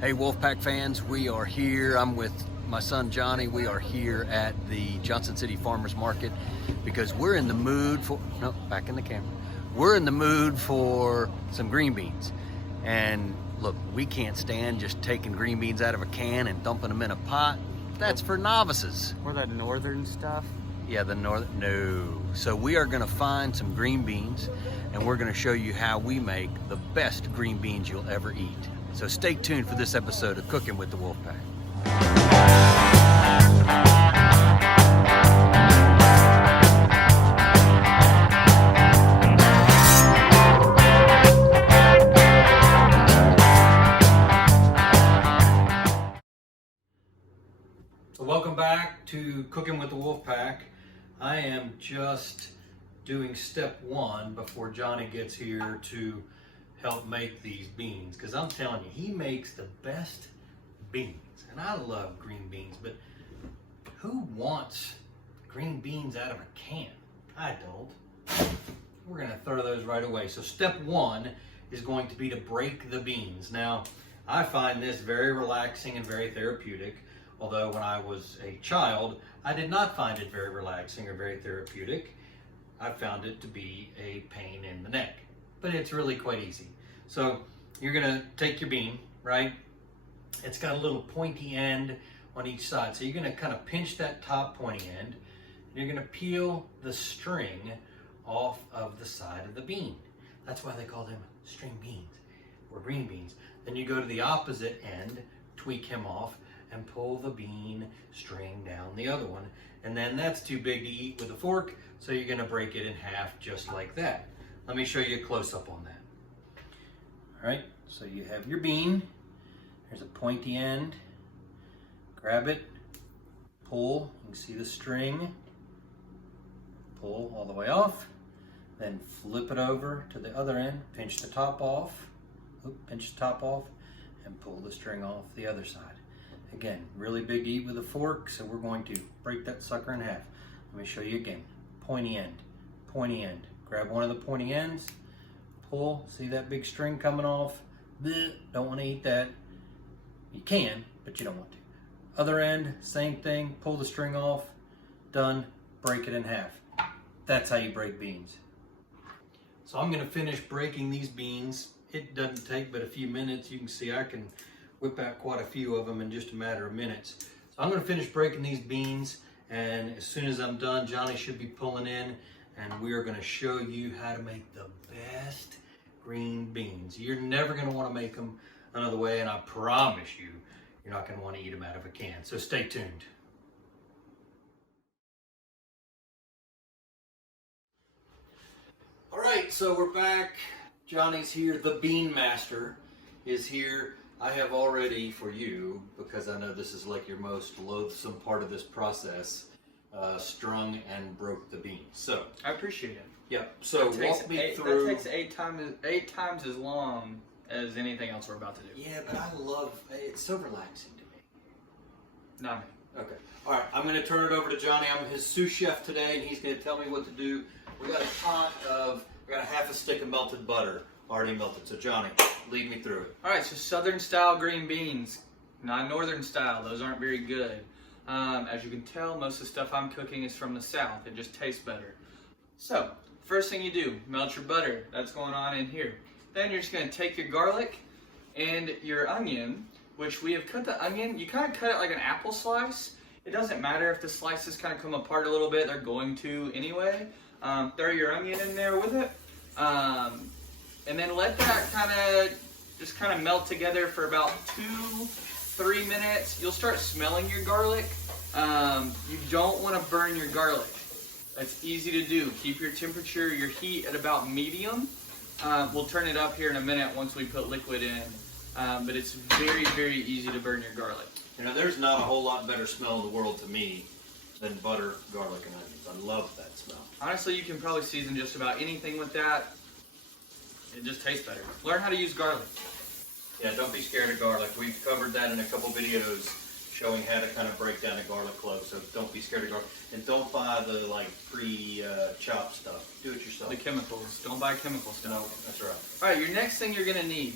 Hey Wolfpack fans, we are here. I'm with my son Johnny. We are here at the Johnson City Farmers Market because we're in the mood for, no, back in the camera. We're in the mood for some green beans. And look, we can't stand just taking green beans out of a can and dumping them in a pot. That's for novices. Or that northern stuff? Yeah, the northern, no. So we are gonna find some green beans and we're gonna show you how we make the best green beans you'll ever eat. So stay tuned for this episode of Cooking with the Wolfpack. So welcome back to Cooking with the Wolfpack. I am just doing step one before Johnny gets here to help make these beans, because I'm telling you, he makes the best beans. And I love green beans, but who wants green beans out of a can? I don't. We're gonna throw those right away. So step one is going to be to break the beans. Now, I find this very relaxing and very therapeutic, although when I was a child, I did not find it very relaxing or very therapeutic. I found it to be a pain in the neck. But it's really quite easy. So you're gonna take your bean, right? It's got a little pointy end on each side. So you're gonna kind of pinch that top pointy end. And you're gonna peel the string off of the side of the bean. That's why they call them string beans or green beans. Then you go to the opposite end, tweak him off, and pull the bean string down the other one. And then that's too big to eat with a fork, so you're gonna break it in half just like that. Let me show you a close-up on that. All right, so you have your bean. There's a pointy end. Grab it, pull, you can see the string. Pull all the way off. Then flip it over to the other end, pinch the top off. Pinch the top off, and pull the string off the other side. Again, really big to eat with a fork, so we're going to break that sucker in half. Let me show you again. Pointy end, pointy end. Grab one of the pointy ends, pull, see that big string coming off? Blech, don't want to eat that. You can, but you don't want to. Other end, same thing, pull the string off, done, break it in half. That's how you break beans. So I'm going to finish breaking these beans. It doesn't take but a few minutes. You can see I can whip out quite a few of them in just a matter of minutes. So I'm going to finish breaking these beans, and as soon as I'm done, Johnny should be pulling in, and we are going to show you how to make the best green beans. You're never going to want to make them another way, and I promise you, you're not going to want to eat them out of a can. So stay tuned. All right, so we're back. Johnny's here. The Bean Master is here. I have already, for you, because I know this is like your most loathsome part of this process, strung and broke the beans. So I appreciate it. Yep. So walk me through. That takes eight times as long as anything else we're about to do. Yeah, but I love. It's so relaxing to me. Not me. Okay. All right. I'm going to turn it over to Johnny. I'm his sous chef today, and he's going to tell me what to do. We got a half a stick of melted butter already melted. So Johnny, lead me through it. All right. So southern style green beans, not northern style. Those aren't very good. As you can tell, most of the stuff I'm cooking is from the south. It just tastes better. So first thing you do, melt your butter. That's going on in here. Then you're just going to take your garlic and your onion, which we have cut the onion. You kind of cut it like an apple slice. It doesn't matter if the slices kind of come apart a little bit. They're going to anyway. Throw your onion in there with it. And then let that kind of melt together for about 2-3 minutes. You'll start smelling your garlic. You don't want to burn your garlic. That's easy to do. Keep your temperature, your heat at about medium. We'll turn it up here in a minute once we put liquid in. But it's very, very easy to burn your garlic. You know, there's not a whole lot better smell in the world to me than butter, garlic, and onions. I love that smell. Honestly, you can probably season just about anything with that. It just tastes better. Learn how to use garlic. Yeah, don't be scared of garlic. We've covered that in a couple videos showing how to kind of break down a garlic clove. So don't be scared of garlic. And don't buy the pre-chopped stuff. Do it yourself. The chemicals. Don't buy chemical stuff. No, that's right. All right, your next thing you're going to need.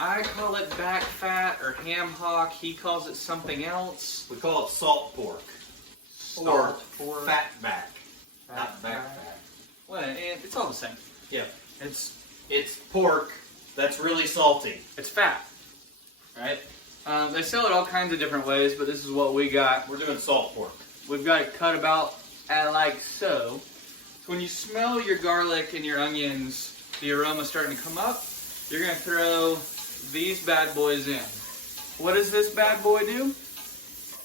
I call it back fat or ham hock. He calls it something else. We call it salt pork. Or fat back. Not back fat. Well, it's all the same. Yeah. It's pork that's really salty. It's fat, right? They sell it all kinds of different ways, but this is what we got. We're doing salt pork. We've got it cut about like so. So when you smell your garlic and your onions, the aroma starting to come up, you're gonna throw these bad boys in. What does this bad boy do?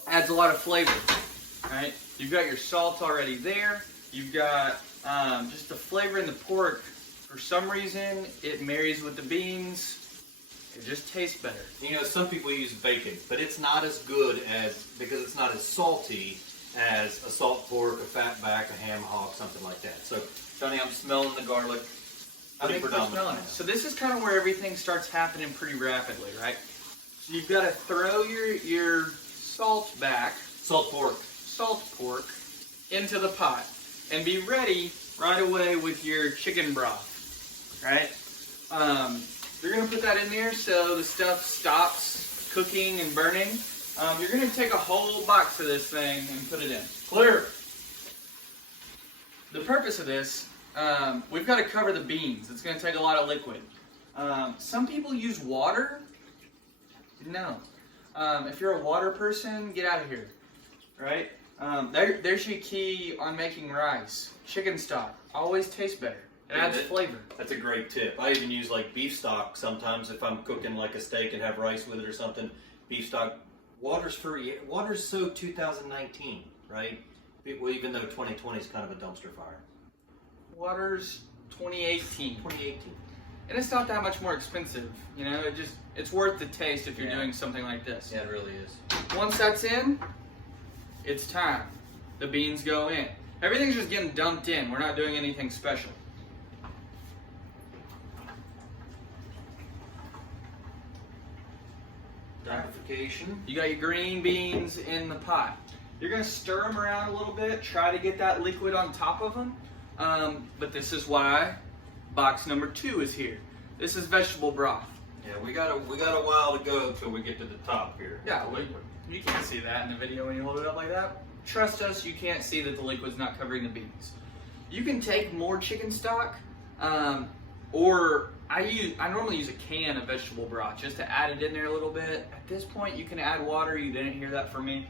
Adds a lot of flavor, right? You've got your salt already there. You've got just the flavor in the pork. For some reason, it marries with the beans. It just tastes better. You know, some people use bacon, but it's not as good as, because it's not as salty as a salt pork, a fat back, a ham hock, something like that. So, Johnny, I'm smelling the garlic. I think we're smelling it. So this is kind of where everything starts happening pretty rapidly, right? So you've got to throw your salt pork into the pot and be ready right away with your chicken broth, right? You're going to put that in there so the stuff stops cooking and burning. You're going to take a whole box of this thing and put it in. Clear. The purpose of this, we've got to cover the beans. It's going to take a lot of liquid. Some people use water. No. If you're a water person, get out of here, right? There's your key on making rice. Chicken stock always tastes better. It adds flavor. That's a great tip. I even use like beef stock sometimes if I'm cooking like a steak and have rice with it or something. Beef stock. Water's so 2019, right? Well, even though 2020 is kind of a dumpster fire. Water's 2018. 2018. And it's not that much more expensive. You know, it's worth the taste if you're doing something like this. Yeah, it really is. Once that's in, it's time. The beans go in. Everything's just getting dumped in. We're not doing anything special. Diversification. You got your green beans in the pot. You're going to stir them around a little bit, try to get that liquid on top of them. But this is why box number 2 is here. This is vegetable broth. Yeah, we got a while to go until we get to the top here. Yeah, you can't see that in the video when you hold it up like that. Trust us, you can't see that the liquid's not covering the beans. You can take more chicken stock, or I normally use a can of vegetable broth just to add it in there a little bit. At this point, you can add water. You didn't hear that from me.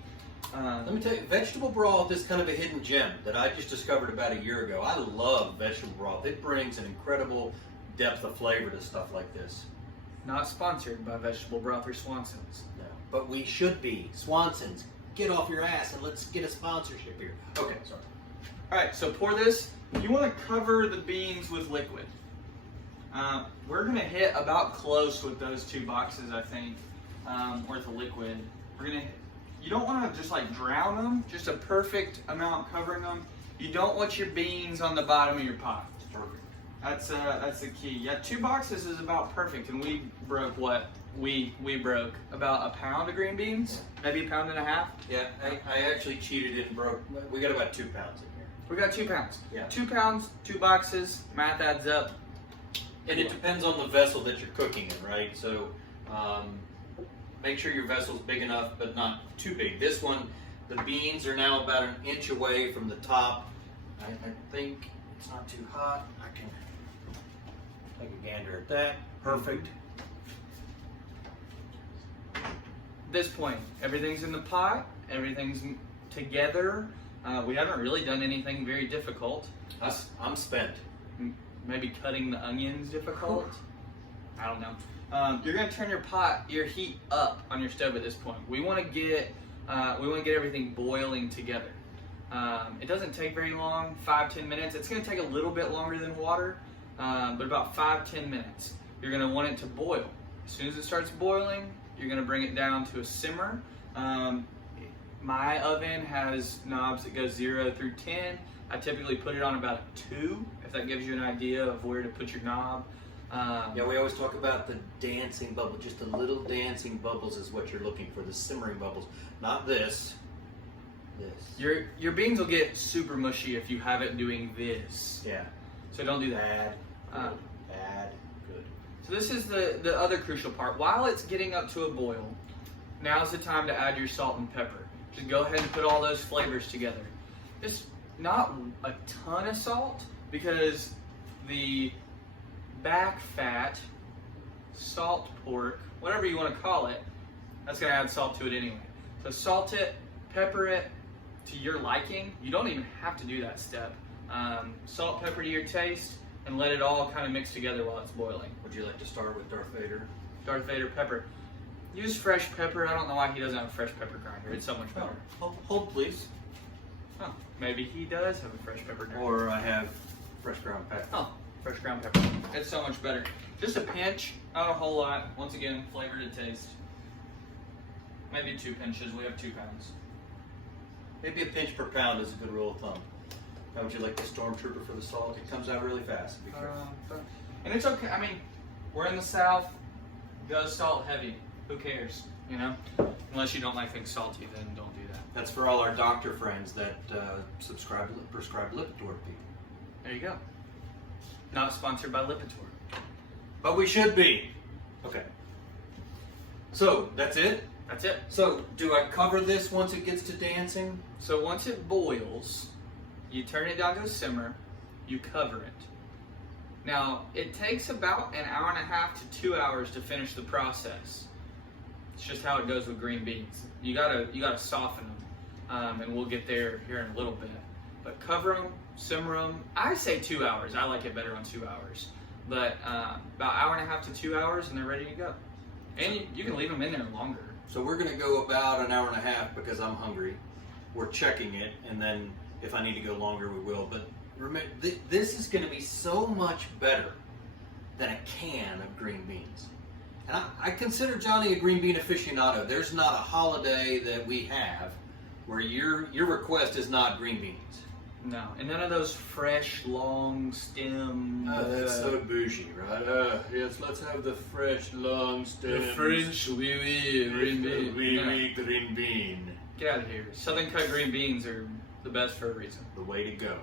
Let me tell you, vegetable broth is kind of a hidden gem that I just discovered about a year ago. I love vegetable broth. It brings an incredible depth of flavor to stuff like this. Not sponsored by Vegetable Broth or Swanson's. No, but we should be. Swanson's, get off your ass and let's get a sponsorship here. Okay, sorry. All right, so pour this. You want to cover the beans with liquid. We're going to hit about close with those 2 boxes, I think, worth of liquid. You don't want to just like drown them, just a perfect amount covering them. You don't want your beans on the bottom of your pot. Perfect. That's the key. Yeah, 2 boxes is about perfect, and we broke what? We broke about a pound of green beans, maybe a pound and a half. Yeah, I actually cheated and broke. We got about 2 pounds in here. We got 2 pounds. Yeah. 2 pounds, 2 boxes, math adds up. And it depends on the vessel that you're cooking in, right? So make sure your vessel's big enough, but not too big. This one, the beans are now about an inch away from the top. I think it's not too hot. I can take a gander at that. Perfect. At this point, everything's in the pot, everything's together. We haven't really done anything very difficult. I'm spent. Maybe cutting the onions difficult. I don't know. You're gonna turn your heat up on your stove at this point. We want to get everything boiling together. It doesn't take very long, 5-10 minutes. It's gonna take a little bit longer than water, but about 5-10 minutes. You're gonna want it to boil. As soon as it starts boiling, you're gonna bring it down to a simmer. My oven has knobs that go 0 through 10. I typically put it on about a 2, if that gives you an idea of where to put your knob. Yeah, we always talk about the dancing bubble. Just the little dancing bubbles is what you're looking for, the simmering bubbles. Not this. This. Your beans will get super mushy if you have it doing this. Yeah. So don't do that. Bad. Good. So this is the other crucial part. While it's getting up to a boil, now's the time to add your salt and pepper. Just go ahead and put all those flavors together. Just not a ton of salt, because the back fat, salt pork, whatever you want to call it, that's going to add salt to it anyway. So salt it, pepper it to your liking. You don't even have to do that step. Salt, pepper to your taste, and let it all kind of mix together while it's boiling. Would you like to start with Darth Vader? Darth Vader pepper. Use fresh pepper. I don't know why he doesn't have a fresh pepper grinder. It's so much better. Hold please. Huh. Maybe he does have a fresh pepper grinder. Or I have fresh ground pepper. Oh, fresh ground pepper. It's so much better. Just a pinch, not a whole lot. Once again, flavor to taste. Maybe 2 pinches. We have 2 pounds. Maybe a pinch per pound is a good rule of thumb. How would you like the Stormtrooper for the salt? It comes out really fast. Be careful. And it's okay. I mean, we're in the South. Go salt heavy. Who cares? You know, unless you don't like things salty, then don't do that. That's for all our doctor friends that prescribe Lipitor people. There you go. Not sponsored by Lipitor. But we should be. Okay. So that's it. That's it. So do I cover this once it gets to dancing? So once it boils, you turn it down to a simmer, you cover it. Now, it takes about an hour and a half to 2 hours to finish the process. It's just how it goes with green beans. You gotta soften them, and we'll get there here in a little bit. But cover them, simmer them. I say 2 hours. I like it better on 2 hours. But about hour and a half to 2 hours, and they're ready to go. And you can leave them in there longer. So we're gonna go about an hour and a half because I'm hungry. We're checking it, and then if I need to go longer, we will. But remember, this is gonna be so much better than a can of green beans. And I consider Johnny a green bean aficionado. There's not a holiday that we have where your request is not green beans. No, and none of those fresh, long stem. That's so bougie, right? Yes, let's have the fresh, long stems. green bean. Green bean. Get out of here. Southern cut green beans are the best for a reason. The way to go.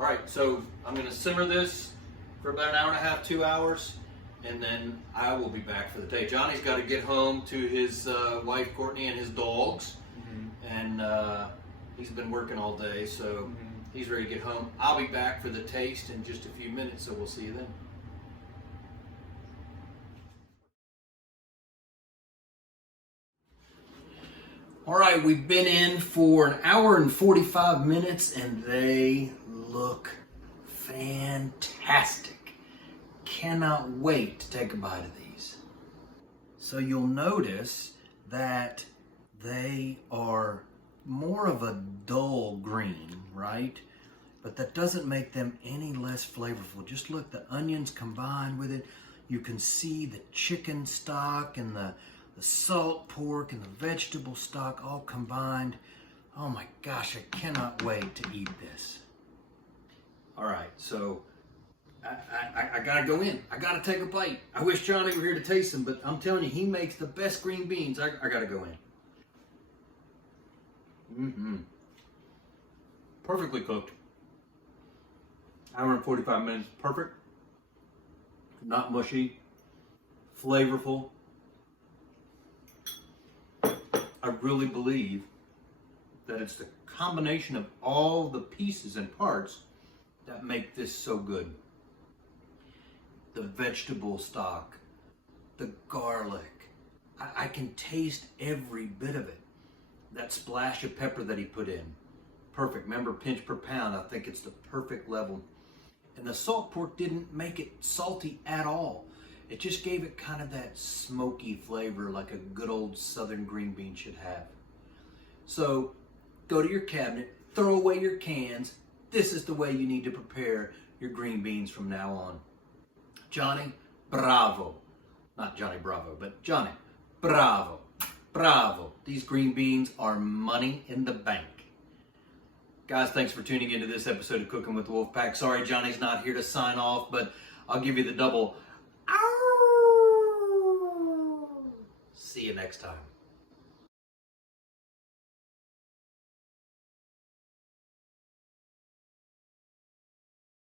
All right, so I'm going to simmer this for about an hour and a half, 2 hours, and then I will be back for the day. Johnny's got to get home to his wife, Courtney, and his dogs, and he's been working all day, so he's ready to get home. I'll be back for the taste in just a few minutes, so we'll see you then. All right, we've been in for an hour and 45 minutes, and they look fantastic. Cannot wait to take a bite of these. So you'll notice that they are more of a dull green, right? But that doesn't make them any less flavorful. Just look, the onions combined with it. You can see the chicken stock and the salt pork and the vegetable stock all combined. Oh my gosh, I cannot wait to eat this. All right, so I gotta go in. I gotta take a bite. I wish Johnny were here to taste them, but I'm telling you, he makes the best green beans. I gotta go in. Perfectly cooked. Hour and 45 minutes, perfect. Not mushy, flavorful. I really believe that it's the combination of all the pieces and parts that make this so good. The vegetable stock, the garlic, I can taste every bit of it. That splash of pepper that he put in, perfect. Remember, pinch per pound, I think it's the perfect level. And the salt pork didn't make it salty at all. It just gave it kind of that smoky flavor like a good old southern green bean should have. So go to your cabinet, throw away your cans. This is the way you need to prepare your green beans from now on. Johnny, bravo. Not Johnny Bravo, but Johnny, bravo. Bravo. These green beans are money in the bank. Guys, thanks for tuning into this episode of Cooking with the Wolfpack. Sorry Johnny's not here to sign off, but I'll give you the double. See you next time.